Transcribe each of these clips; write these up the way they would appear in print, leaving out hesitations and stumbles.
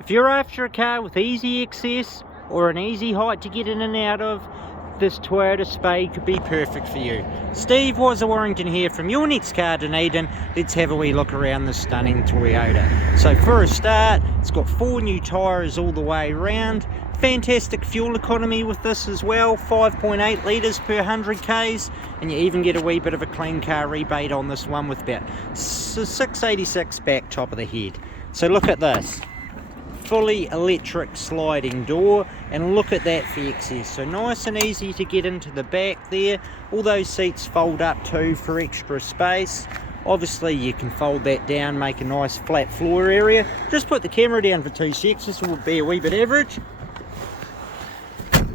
If you're after a car with easy access or an easy height to get in and out of, this Toyota Spade could be perfect for you. Steve Warrington here from your next car Dunedin. Let's have a wee look around this stunning Toyota. So for a start, it's got 4 new tyres all the way around. Fantastic fuel economy with this as well, 5.8 litres per 100 k's, and you even get a wee bit of a clean car rebate on this one with about 686 back top of the head. So look at this. Fully electric sliding door, and look at that for access. So nice and easy to get into the back there. All those seats fold up too for extra space. Obviously you can fold that down, make a nice flat floor area. Just put the camera down for 2 seconds, this will be a wee bit average.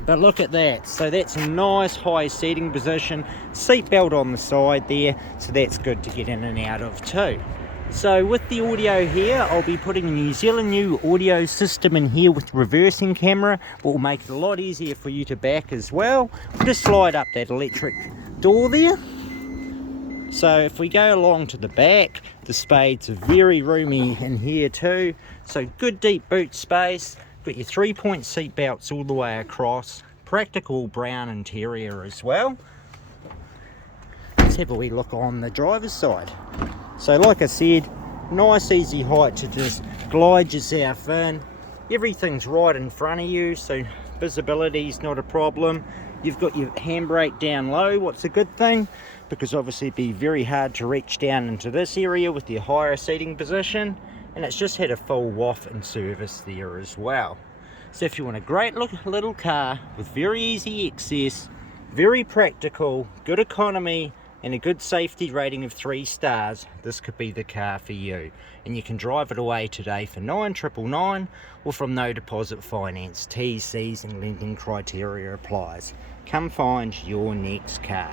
But look at that, so that's a nice high seating position. Seat belt on the side there, so that's good to get in and out of too. So with the audio here, I'll be putting a New Zealand new audio system in here with reversing camera, what will make it a lot easier for you to back as well. We'll just slide up that electric door there. So if we go along to the back, the Spade's very roomy in here too. So good deep boot space, got your 3-point seat belts all the way across, practical brown interior as well. Let's have a wee look on the driver's side. So like I said, nice easy height to just glide yourself in. Everything's right in front of you, so visibility's not a problem. You've got your handbrake down low, what's a good thing, because obviously it'd be very hard to reach down into this area with your higher seating position. And it's just had a full waff and service there as well. So if you want a great little car with very easy access, very practical, good economy, and a good safety rating of 3 stars, this could be the car for you. And you can drive it away today for $9,999 or from no deposit finance. T's, C's and lending criteria applies. Come find your next car.